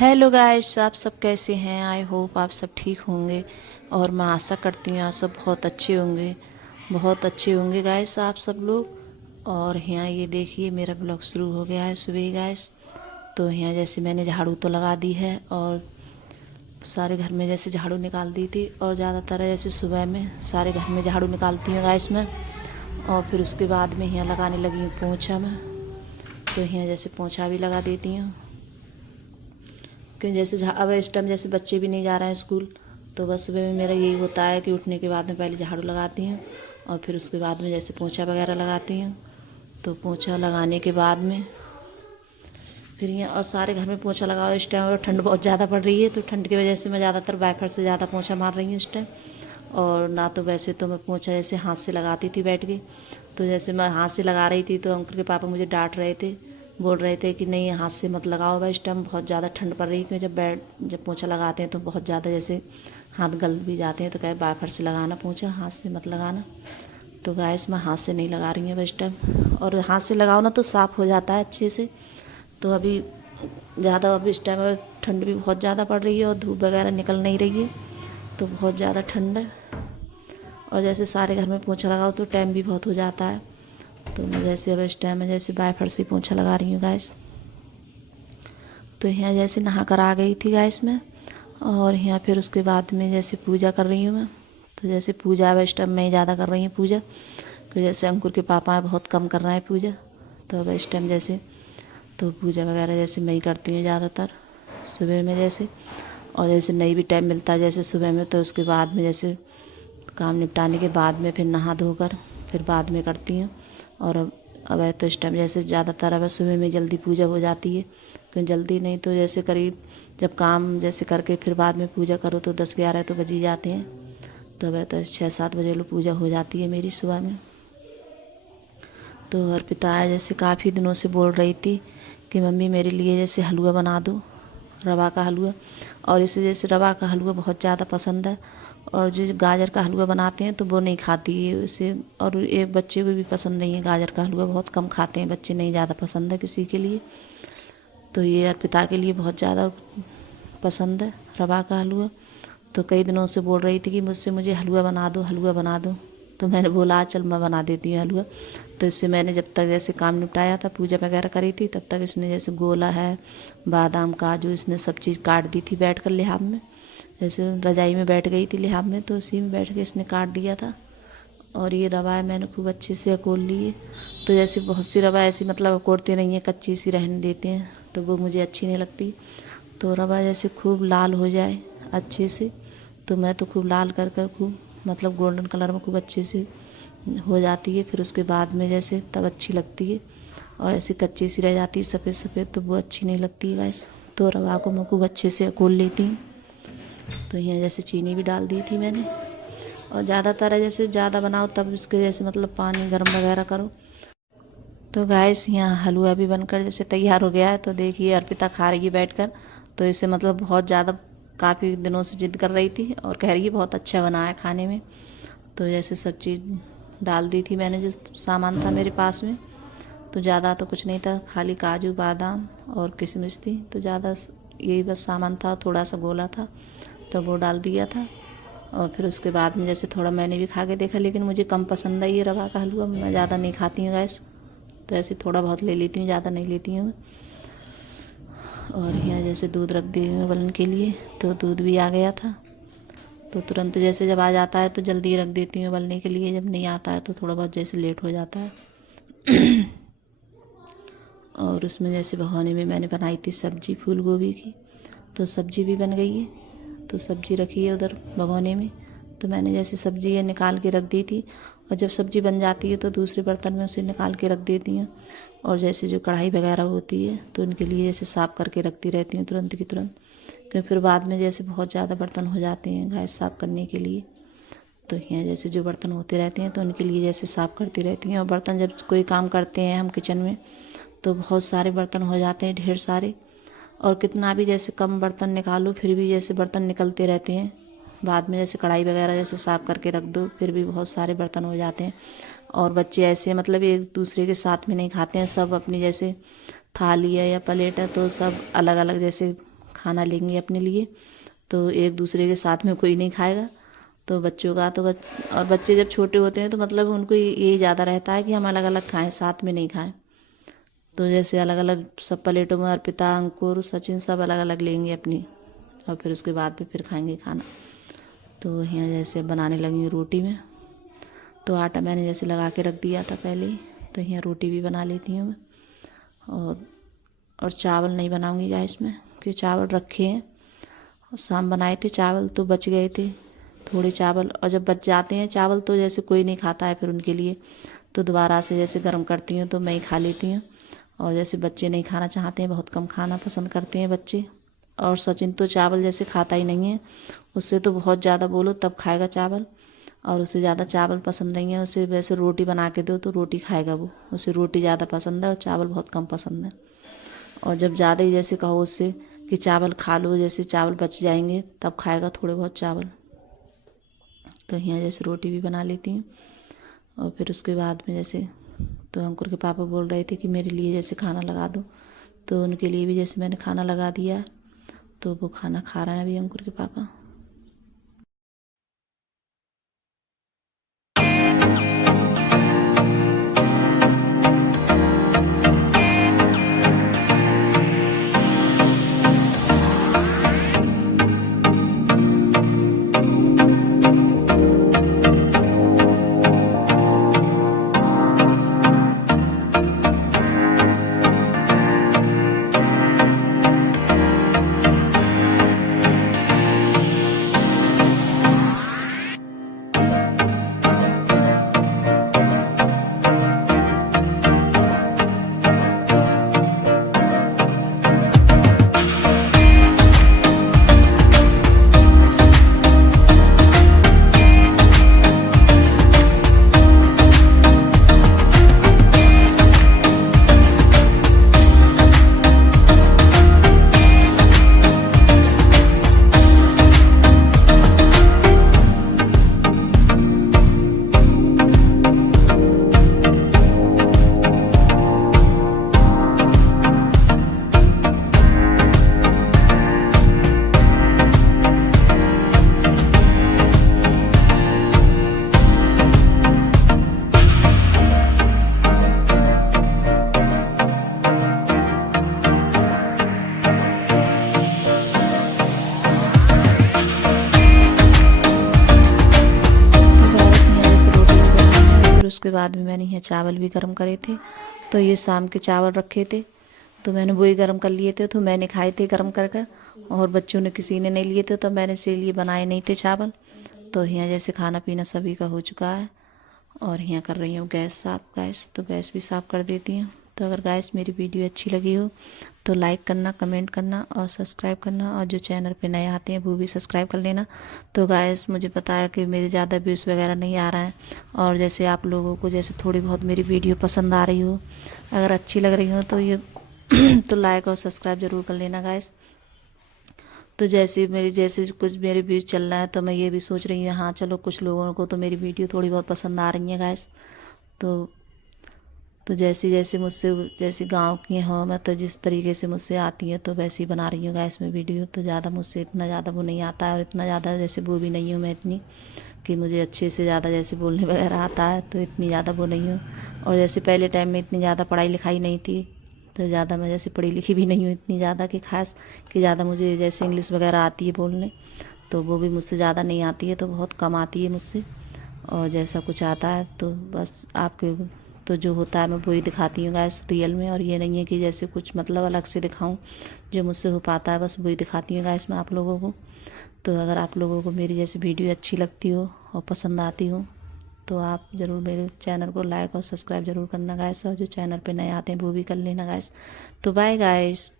Hello guys, आप सब कैसे हैं। आई होप आप सब ठीक होंगे और मैं आशा करती हूँ आप सब बहुत अच्छे होंगे गाइस आप सब लोग। और यहाँ ये देखिए मेरा ब्लॉग शुरू हो गया है सुबह ही गाइस। तो यहाँ जैसे मैंने झाड़ू तो लगा दी है और सारे घर में जैसे झाड़ू निकाल दी थी, और ज़्यादातर जैसे सुबह में सारे घर में झाड़ू निकालती हूँ गाइस मैं। और फिर उसके बाद में यहाँ लगाने लगी हूँ पोंछा में। तो यहाँ जैसे पोंछा भी लगा देती हूँ, क्योंकि जैसे अब इस टाइम जैसे बच्चे भी नहीं जा रहे हैं स्कूल, तो बस सुबह में मेरा यही होता है कि उठने के बाद में पहले झाड़ू लगाती हूँ और फिर उसके बाद में जैसे पोंछा वगैरह लगाती हूँ। तो पोंछा लगाने के बाद में फिर यहाँ और सारे घर में पोंछा लगाओ। इस टाइम ठंड बहुत ज़्यादा पड़ रही है, तो ठंड की वजह से मैं ज़्यादातर वाइपर से ज़्यादा पोंछा मार रही हूँ इस टाइम। और ना तो वैसे तो मैं पोंछा जैसे हाथ से लगाती थी बैठ के, तो जैसे मैं हाथ से लगा रही थी तो अंकल के पापा मुझे डांट रहे थे, बोल रहे थे कि नहीं हाथ से मत लगाओ भाई, इस टाइम बहुत ज़्यादा ठंड पड़ रही है। क्योंकि जब पोंछा लगाते हैं तो बहुत ज़्यादा जैसे हाथ गल भी जाते हैं, तो कहे वाइपर से लगाना पोंछा, हाथ से मत लगाना। तो गैस मैं हाथ से नहीं लगा रही हूँ इस टाइम। और हाथ से लगाओ ना तो साफ़ हो जाता है अच्छे से। तो अभी ज़्यादा अब इस टाइम ठंड भी बहुत ज़्यादा पड़ रही है और धूप वगैरह निकल नहीं रही है, तो बहुत ज़्यादा ठंड है। और जैसे सारे घर में पोंछा लगाओ तो टाइम भी बहुत हो जाता है। तो मैं जैसे अब इस टाइम में जैसे वाइपर से पोंछा लगा रही हूँ गैस। तो यहाँ जैसे नहा कर आ गई थी गैस में, और यहाँ फिर उसके बाद में जैसे पूजा कर रही हूँ मैं। तो जैसे पूजा अब इस टाइम मैं ज़्यादा कर रही हूँ पूजा, क्योंकि जैसे अंकुर के पापा बहुत कम कर रहे हैं पूजा। तो अब इस टाइम जैसे तो पूजा वगैरह जैसे मैं ही करती हूँ ज़्यादातर सुबह में जैसे। और जैसे नहीं भी टाइम मिलता है जैसे सुबह में, तो उसके बाद में जैसे काम निपटाने के बाद में फिर नहा धोकर फिर बाद में करती हूँ। और अब है तो इस टाइम जैसे ज़्यादातर अब सुबह में जल्दी पूजा हो जाती है, क्योंकि जल्दी नहीं तो जैसे करीब जब काम जैसे करके फिर बाद में पूजा करो तो 10-11 तो बज ही जाते हैं। तो अब है तो 6-7 बजे लोग पूजा हो जाती है मेरी सुबह में। तो अर्पिता जैसे काफ़ी दिनों से बोल रही थी कि मम्मी मेरे लिए जैसे हलवा बना दो, रवा का हलवा। और इसे जैसे रवा का हलवा बहुत ज़्यादा पसंद है, और जो गाजर का हलवा बनाते हैं तो वो नहीं खाती है उसे। और एक बच्चे को भी पसंद नहीं है गाजर का हलवा, बहुत कम खाते हैं बच्चे, नहीं ज़्यादा पसंद है किसी के लिए। तो ये अर्पिता के लिए बहुत ज़्यादा पसंद है रवा का हलवा। तो कई दिनों से बोल रही थी कि मुझे हलवा बना दो, हलवा बना दो। तो मैंने बोला चल मैं बना देती हूँ हलवा। तो इससे मैंने जब तक जैसे काम निपटाया था पूजा वगैरह करी थी, तब तक इसने जैसे गोला है, बादाम काजू, इसने सब चीज़ काट दी थी बैठ कर लिहाफ में। जैसे रजाई में बैठ गई थी लिहाफ में, तो उसी में बैठ के इसने काट दिया था। और ये रवा है मैंने खूब अच्छे से अकोल ली है। तो जैसे बहुत सी रवा ऐसी मतलब अकोड़ते नहीं है, कच्ची सी रहने देते हैं, तो वो मुझे अच्छी नहीं लगती। तो रवा जैसे खूब लाल हो जाए अच्छे से, तो मैं तो खूब लाल कर कर खूब मतलब गोल्डन कलर में खूब अच्छे से हो जाती है। फिर उसके बाद में जैसे तब अच्छी लगती है। और ऐसी कच्ची सी रह जाती है सफ़ेद सफ़ेद, तो वो अच्छी नहीं लगती है गैस। तो रवा को मैं खूब अच्छे से अकोल लेती हूँ। तो यहाँ जैसे चीनी भी डाल दी थी मैंने। और ज़्यादातर है जैसे ज़्यादा बनाओ तब इसके जैसे मतलब पानी गर्म वगैरह करो। तो गैस यहाँ हलवा भी बनकर जैसे तैयार हो गया है। तो देखिए अर्पिता खा रही है बैठकर। तो इसे मतलब बहुत ज़्यादा काफ़ी दिनों से जिद कर रही थी और कह रही है बहुत अच्छा बना है खाने में। तो जैसे सब चीज़ डाल दी थी मैंने जो सामान था मेरे पास में। तो ज़्यादा तो कुछ नहीं था, खाली काजू बादाम और किशमिश थी, तो ज़्यादा यही बस सामान था। थोड़ा सा गोला था तो वो डाल दिया था। और फिर उसके बाद में जैसे थोड़ा मैंने भी खा के देखा, लेकिन मुझे कम पसंद है ये रवा का हलवा, मैं ज़्यादा नहीं खाती हूँ गैस। तो ऐसे थोड़ा बहुत ले लेती हूँ, ज़्यादा नहीं लेती हूँ। और यहाँ जैसे दूध रख दी हूँ उबलने के लिए, तो दूध भी आ गया था। तो तुरंत जैसे जब आ जाता है तो जल्दी रख देती हूँ उबलने के लिए, जब नहीं आता है तो थोड़ा बहुत जैसे लेट हो जाता है। और उसमें जैसे भगोने में मैंने बनाई थी सब्जी फूल गोभी की, तो सब्जी भी बन गई है। तो सब्जी रखी है उधर भगोने में। तो मैंने जैसे सब्जी ये निकाल के रख दी थी, और जब सब्जी बन जाती है तो दूसरे बर्तन में उसे निकाल के रख देती हूँ। और जैसे जो कढ़ाई वगैरह होती है तो उनके लिए जैसे साफ़ करके रखती रहती हूँ तुरंत की तुरंत, क्योंकि फिर बाद में जैसे बहुत ज़्यादा बर्तन हो जाते हैं गैस साफ़ करने के लिए। तो यहाँ जैसे जो बर्तन होते रहते हैं तो उनके लिए जैसे साफ़ करती रहती हैं। और बर्तन जब कोई काम करते हैं हम किचन में तो बहुत सारे बर्तन हो जाते हैं, ढेर सारे। और कितना भी जैसे कम बर्तन निकालो फिर भी जैसे बर्तन निकलते रहते हैं। बाद में जैसे कढ़ाई वगैरह जैसे साफ़ करके रख दो फिर भी बहुत सारे बर्तन हो जाते हैं। और बच्चे ऐसे मतलब एक दूसरे के साथ में नहीं खाते हैं, सब अपनी जैसे थाली है या प्लेट है तो सब अलग अलग जैसे खाना लेंगे अपने लिए, तो एक दूसरे के साथ में कोई नहीं खाएगा। तो बच्चों का तो और बच्चे जब छोटे होते हैं तो मतलब उनको यही ज़्यादा रहता है कि हम अलग अलग खाएं, साथ में नहीं खाएं। तो जैसे अलग अलग सब प्लेटों में अर्पिता, अंकुर, सचिन सब अलग अलग लेंगे अपनी, और फिर उसके बाद में फिर खाएंगे खाना। तो यहाँ जैसे बनाने लगी हूँ रोटी में। तो आटा मैंने जैसे लगा के रख दिया था पहले ही, तो यहाँ रोटी भी बना लेती हूँ मैं। और चावल नहीं बनाऊँगी गैस में, क्योंकि चावल रखे हैं और शाम बनाए थे चावल तो बच गए थे थोड़े चावल, और जब बच जाते हैं चावल तो जैसे कोई नहीं खाता है फिर उनके लिए, तो दोबारा से जैसे गर्म करती हूँ तो मैं ही खा लेती हूँ। और जैसे बच्चे नहीं खाना चाहते हैं, बहुत कम खाना पसंद करते हैं बच्चे। और सचिन तो चावल जैसे खाता ही नहीं है, उससे तो बहुत ज़्यादा बोलो तब खाएगा चावल, और उसे ज़्यादा चावल पसंद नहीं है। उसे वैसे रोटी बना के दो तो रोटी खाएगा वो, उसे रोटी ज़्यादा पसंद है और चावल बहुत कम पसंद है। और जब ज़्यादा ही जैसे कहो उससे कि चावल खा लो, जैसे चावल बच जाएंगे तब खाएगा थोड़े बहुत चावल। तो यहाँ जैसे रोटी भी बना लेती हूँ। और फिर उसके बाद में जैसे तो अंकुर के पापा बोल रहे थे कि मेरे लिए जैसे खाना लगा दो, तो उनके लिए भी जैसे मैंने खाना लगा दिया, तो वो खाना खा रहे हैं अभी अंकुर के पापा। उसके बाद में मैंने यहाँ चावल भी गर्म करे थे, तो ये शाम के चावल रखे थे तो मैंने वही गर्म कर लिए थे, तो मैंने खाए थे गर्म कर कर, और बच्चों ने किसी ने नहीं लिए थे तो मैंने इसीलिए बनाए नहीं थे चावल। तो यहाँ जैसे खाना पीना सभी का हो चुका है, और यहाँ कर रही हूँ गैस साफ़। गैस तो गैस भी साफ़ कर देती हूँ। तो अगर गैस मेरी वीडियो अच्छी लगी हो तो लाइक करना, कमेंट करना और सब्सक्राइब करना, और जो चैनल पे नए आते हैं वो भी सब्सक्राइब कर लेना। तो गैस मुझे पता है कि मेरे ज़्यादा व्यूज़ वगैरह नहीं आ रहा है, और जैसे आप लोगों को जैसे थोड़ी बहुत मेरी वीडियो पसंद आ रही हो, अगर अच्छी लग रही हो तो ये तो लाइक और सब्सक्राइब ज़रूर कर लेना गैस। तो जैसे कुछ मेरे व्यूज़ चल रहा है तो मैं ये भी सोच रही हूँ हाँ चलो कुछ लोगों को तो मेरी वीडियो थोड़ी बहुत पसंद आ रही है गैस। तो जैसे जैसे मुझसे जैसे गांव की हो मैं, तो जिस तरीके से मुझसे आती है तो वैसे ही बना रही हूँ गैस में वीडियो। तो ज़्यादा मुझसे इतना ज़्यादा वो नहीं आता है, और इतना ज़्यादा जैसे वो भी नहीं हूँ मैं इतनी कि मुझे अच्छे से ज़्यादा जैसे बोलने वगैरह आता है, तो इतनी ज़्यादा वो नहीं हूँ। और जैसे पहले टाइम में इतनी ज़्यादा पढ़ाई लिखाई नहीं थी, तो ज़्यादा मैं जैसे पढ़ी लिखी भी नहीं हूँ इतनी ज़्यादा कि खास कि ज़्यादा मुझे जैसे इंग्लिश वगैरह आती है बोलने, तो वो भी मुझसे ज़्यादा नहीं आती है, तो बहुत कम आती है मुझसे। और जैसा कुछ आता है तो बस आपके तो जो होता है मैं वही दिखाती हूँ गैस रियल में, और ये नहीं है कि जैसे कुछ मतलब अलग से दिखाऊं, जो मुझसे हो पाता है बस वही दिखाती हूँ गैस मैं आप लोगों को। तो अगर आप लोगों को मेरी जैसे वीडियो अच्छी लगती हो और पसंद आती हो तो आप ज़रूर मेरे चैनल को लाइक और सब्सक्राइब ज़रूर करना गैस, और जो चैनल पे नए आते हैं वो भी कर लेना गैस। तो बाय गाइस।